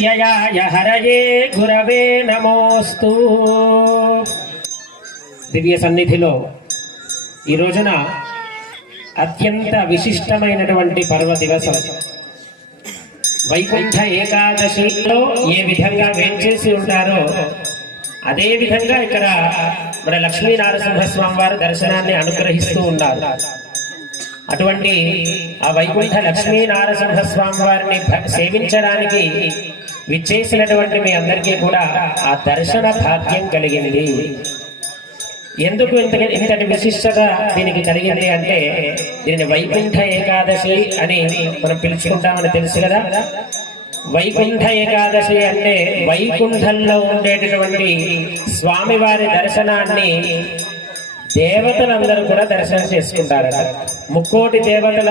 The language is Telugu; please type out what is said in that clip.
అవ్యయాయ హరయే గురవే నమోస్తు. దివ్య సన్నిధిలో ఈ రోజున అత్యంత విశిష్టమైనటువంటి పర్వ దివసం. వైకుంఠ ఏకాదశిలో ఏ విధంగా వేంచేసి ఉంటారో అదే విధంగా ఇక్కడ మన లక్ష్మీ నారసింహస్వామి వారు దర్శనాన్ని అనుగ్రహిస్తూ ఉన్నారు. అటువంటి ఆ వైకుంఠ లక్ష్మీ నారసింహస్వామి వారిని సేవించడానికి విచ్చేసినటువంటి మీ అందరికీ కూడా ఆ దర్శన భాగ్యం కలిగింది. ఎందుకు ఇంతటి విశిష్టత దీనికి కలిగింది అంటే, దీనిని వైకుంఠ ఏకాదశి అని మనం పిలుచుకుంటామని తెలుసు కదా. వైకుంఠ ఏకాదశి అంటే వైకుంఠంలో ఉండేటటువంటి స్వామివారి దర్శనాన్ని దేవతలందరూ కూడా దర్శనం చేసుకుంటారట. ముక్కోటి దేవతల